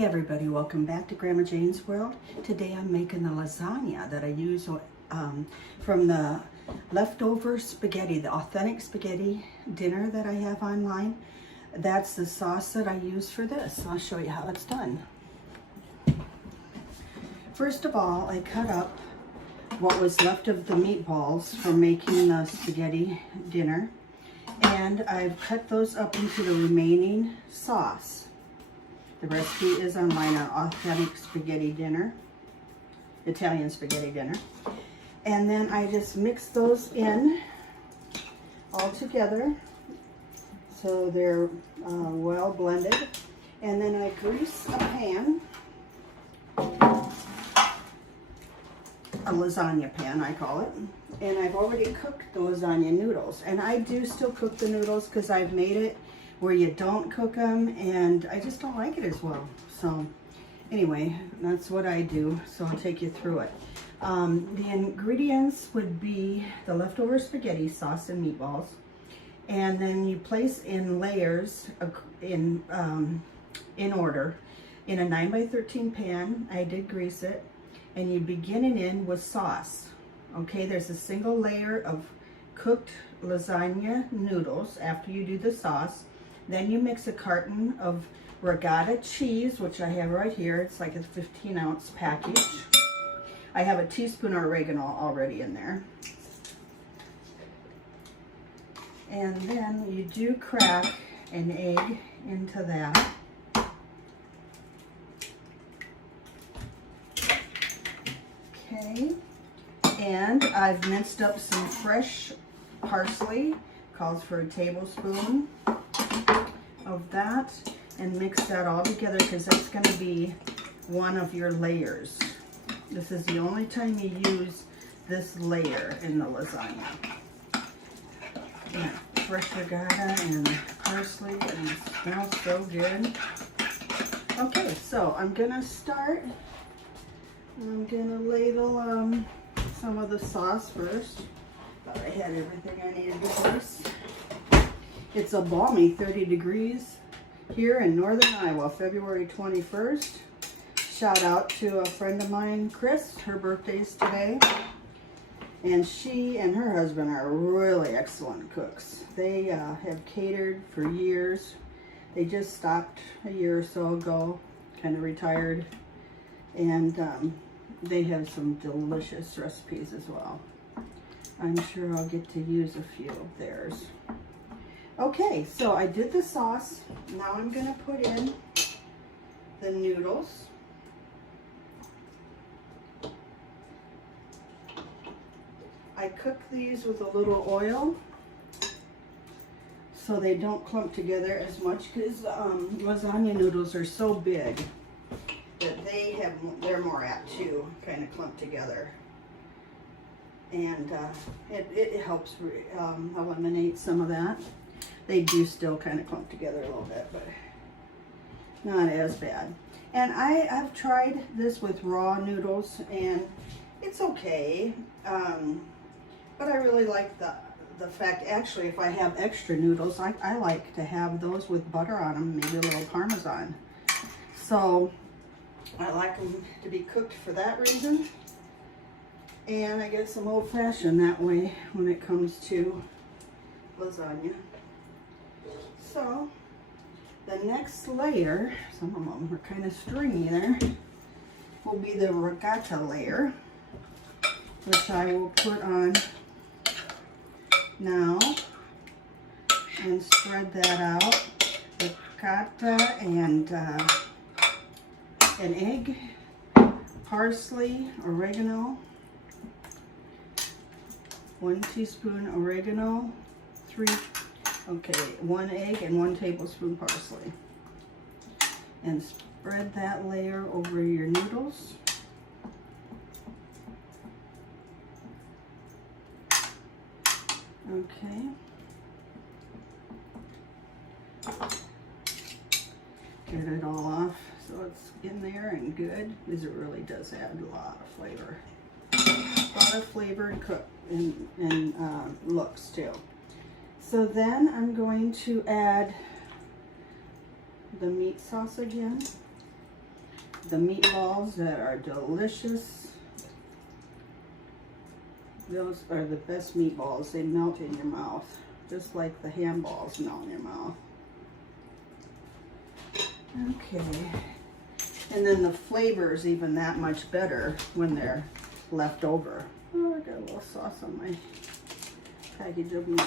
Hey everybody, welcome back to Grandma Jane's World. Today I'm making the lasagna that I use from the leftover spaghetti, the Authentic spaghetti dinner that I have online. That's the sauce that I use for this. I'll show you how it's done. First of all, I cut up what was left of the meatballs from making the spaghetti dinner, and I've cut those up into the remaining sauce. The recipe is online on Authentic spaghetti dinner, Italian spaghetti dinner. And then I just mix those in all together so they're well blended. And then I grease a pan, a lasagna pan I call it. And I've already cooked the lasagna noodles. And I do still cook the noodles because I've made it where you don't cook them, and I just don't like it as well. So anyway, that's what I do, so I'll take you through it. The ingredients would be the leftover spaghetti sauce and meatballs, and then you place in layers in order in a 9x13 pan. I did grease it, and you begin it in with sauce. Okay, there's a single layer of cooked lasagna noodles after you do the sauce. Then you mix a carton of Ricotta cheese, which I have right here. It's like a 15-ounce package. I have a teaspoon of oregano already in there. And then you do crack an egg into that. Okay. And I've minced up some fresh parsley. Calls for a tablespoon of that, and mix that all together because that's going to be one of your layers. This is the only time you use this layer in the lasagna. Yeah, fresh ricotta and parsley, and it smells so good. Okay, so I'm going to start. I'm going to ladle some of the sauce first. Thought I had everything I needed to place. It's a balmy 30 degrees here in northern Iowa, February 21st. Shout out to a friend of mine, Chris. Her birthday's today. And she and her husband are really excellent cooks. They have catered for years. They just stopped a year or so ago, kind of retired. And they have some delicious recipes as well. I'm sure I'll get to use a few of theirs. Okay, so I did the sauce. Now I'm going to put in the noodles. I cook these with a little oil so they don't clump together as much, because lasagna noodles are so big that they're more apt to kind of clump together. And it helps eliminate some of that. They do still kind of clump together a little bit, but not as bad. And I've tried this with raw noodles, and it's okay. But I really like the fact, actually, if I have extra noodles, I like to have those with butter on them, maybe a little parmesan. So I like them to be cooked for that reason. And I get some old-fashioned that way when it comes to lasagna. So the next layer, some of them are kind of stringy there, will be the ricotta layer, which I will put on now and spread that out. Ricotta and an egg, parsley, oregano, 1 teaspoon oregano, 1 egg and 1 tablespoon parsley. And spread that layer over your noodles. Okay. Get it all off so it's in there and good, because it really does add a lot of flavor. A lot of flavor and cook and looks too. So then I'm going to add the meat sauce again. the meatballs that are delicious. Those are the best meatballs. They melt in your mouth, just like the ham balls melt in your mouth. Okay. And then the flavor is even that much better when they're left over. Oh, I got a little sauce on my package of my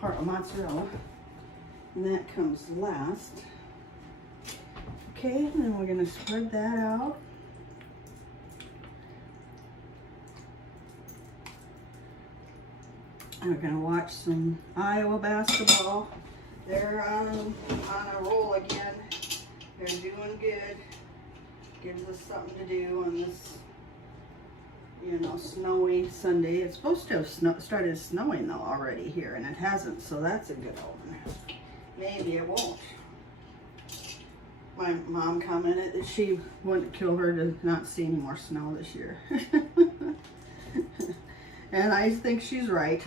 part of mozzarella. And that comes last. Okay, and then we're going to spread that out. And we're going to watch some Iowa basketball. They're on a roll again. They're doing good. Gives us something to do on this, you know, snowy Sunday. It's supposed to have started snowing though already here, and it hasn't, so that's a good omen. Maybe it won't. My mom commented that she wouldn't kill her to not see any more snow this year. And I think she's right.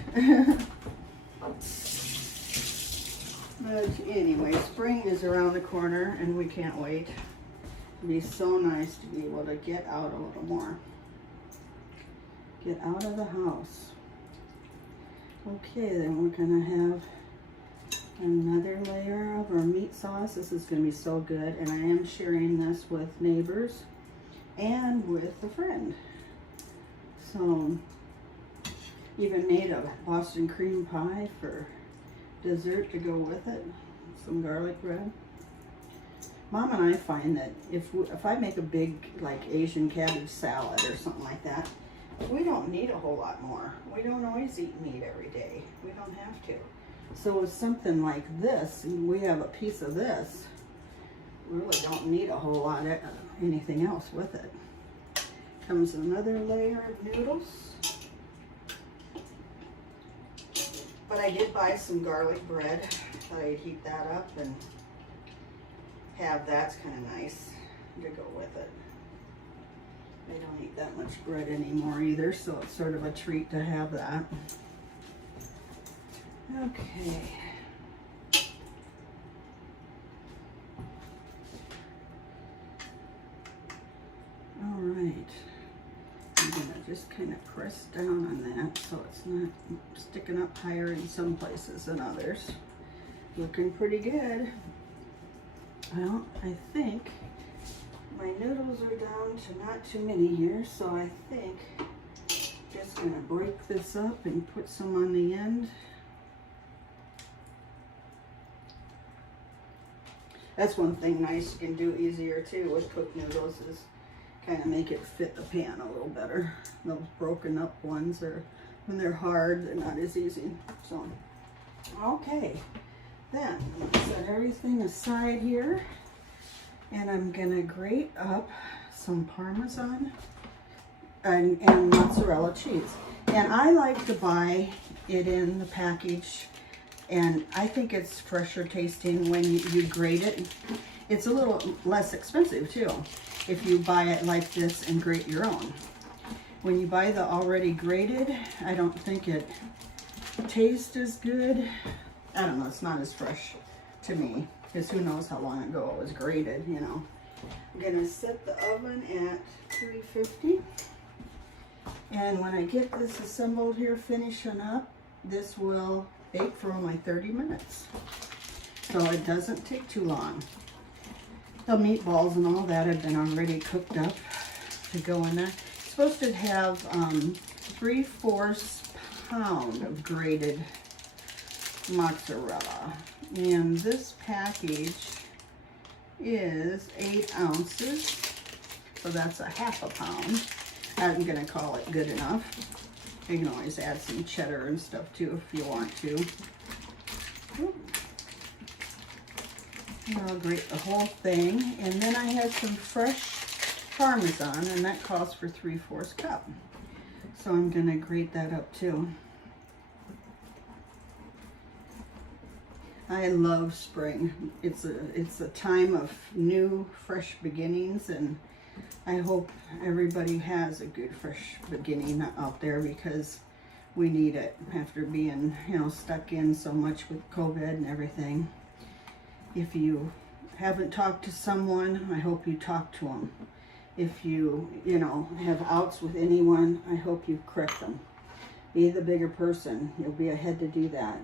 But anyway, spring is around the corner and we can't wait. It'd be so nice to be able to get out a little more. Get out of the house. Okay, then we're gonna have another layer of our meat sauce. This is gonna be so good, and I am sharing this with neighbors and with a friend. So, even made a Boston cream pie for dessert to go with it. Some garlic bread. Mom and I find that if I make a big like Asian cabbage salad or something like that, we don't need a whole lot more. We don't always eat meat every day. We don't have to. So with something like this, we have a piece of this, we really don't need a whole lot of anything else with it. Comes another layer of noodles. But I did buy some garlic bread. Thought I'd heat that up and have that's kind of nice to go with it. They don't eat that much bread anymore either, so it's sort of a treat to have that. Okay. All right. I'm gonna just kind of press down on that so it's not sticking up higher in some places than others. Looking pretty good. Well, I think my noodles are down to not too many here, so I think just gonna break this up and put some on the end. That's one thing nice you can do easier too with cooked noodles is kind of make it fit the pan a little better. Those broken up ones are, when they're hard, they're not as easy. So, okay. Then, I'm gonna set everything aside here. And I'm gonna grate up some Parmesan and mozzarella cheese. And I like to buy it in the package, and I think it's fresher tasting when you grate it. It's a little less expensive too if you buy it like this and grate your own. When you buy the already grated, I don't think it tastes as good. I don't know, it's not as fresh to me, because who knows how long ago it was grated, you know. I'm gonna set the oven at 350. And when I get this assembled here, finishing up, this will bake for only 30 minutes. So it doesn't take too long. The meatballs and all that have been already cooked up to go in there. It's supposed to have 3/4 pound of grated mozzarella. And this package is 8 ounces. So that's a 1/2 pound. I'm gonna call it good enough. You can always add some cheddar and stuff too if you want to. I'll grate the whole thing. And then I had some fresh Parmesan, and that calls for 3/4 cup. So I'm gonna grate that up too. I love spring. It's a time of new, fresh beginnings, and I hope everybody has a good, fresh beginning out there, because we need it after being, you know, stuck in so much with COVID and everything. If you haven't talked to someone, I hope you talk to them. If you have outs with anyone, I hope you correct them. Be the bigger person. You'll be ahead to do that.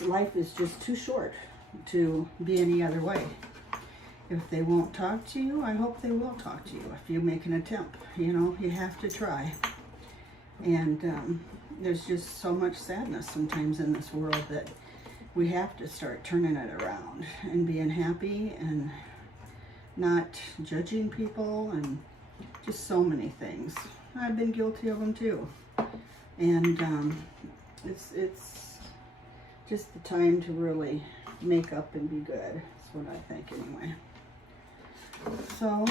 Life is just too short to be any other way. If they won't talk to you, I hope they will talk to you. If you make an attempt, you have to try. And there's just so much sadness sometimes in this world that we have to start turning it around and being happy and not judging people and just so many things. I've been guilty of them too. And it's just the time to really make up and be good. That's what I think anyway. So,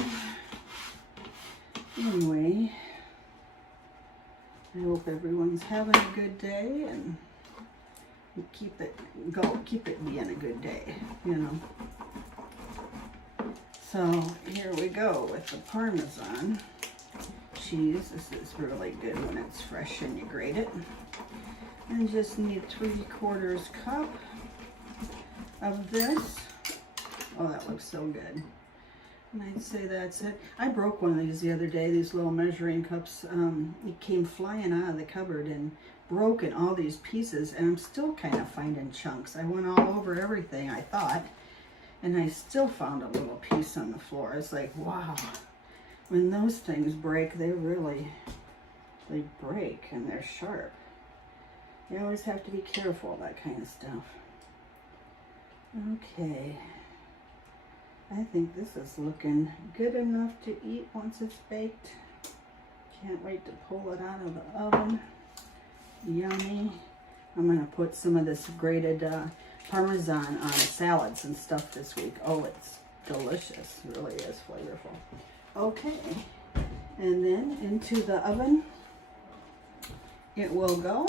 anyway, I hope everyone's having a good day and keep it being a good day, So here we go with the Parmesan cheese. This is really good when it's fresh and you grate it. And just need 3/4 cup of this. Oh, that looks so good. And I'd say that's it. I broke one of these the other day, these little measuring cups. It came flying out of the cupboard and broke in all these pieces, and I'm still kind of finding chunks. I went all over everything, I thought, and I still found a little piece on the floor. It's like, wow, when those things break, they break, and they're sharp. You always have to be careful of that kind of stuff. Okay. I think this is looking good enough to eat once it's baked. Can't wait to pull it out of the oven. Yummy. I'm going to put some of this grated Parmesan on salads and stuff this week. Oh, it's delicious. It really is flavorful. Okay. And then into the oven it will go.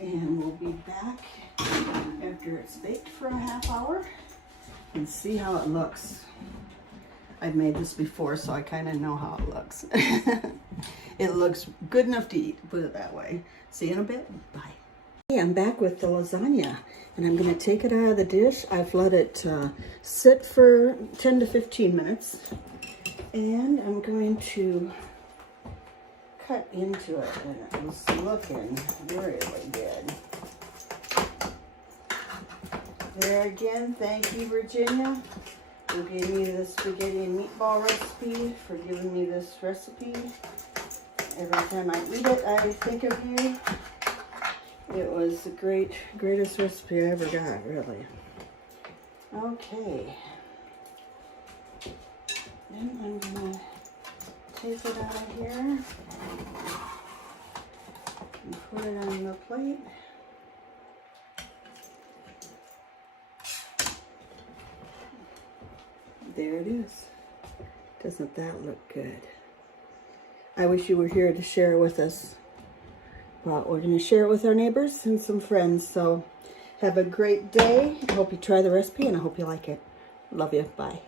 And we'll be back after it's baked for a half hour and see how it looks. I've made this before, so I kind of know how it looks. It looks good enough to eat, put it that way. See you in a bit. Bye. Hey, I'm back with the lasagna, and I'm going to take it out of the dish. I've let it sit for 10 to 15 minutes, and I'm going to cut into it, and it's looking really good. There again, thank you, Virginia, who gave me the spaghetti and meatball recipe, for giving me this recipe. Every time I eat it, I think of you. It was the greatest recipe I ever got, really. Okay. Then I'm going to take it out of here and put it on the plate. There it is. Doesn't that look good? I wish you were here to share it with us. But we're going to share it with our neighbors and some friends. So have a great day. I hope you try the recipe and I hope you like it. Love you. Bye.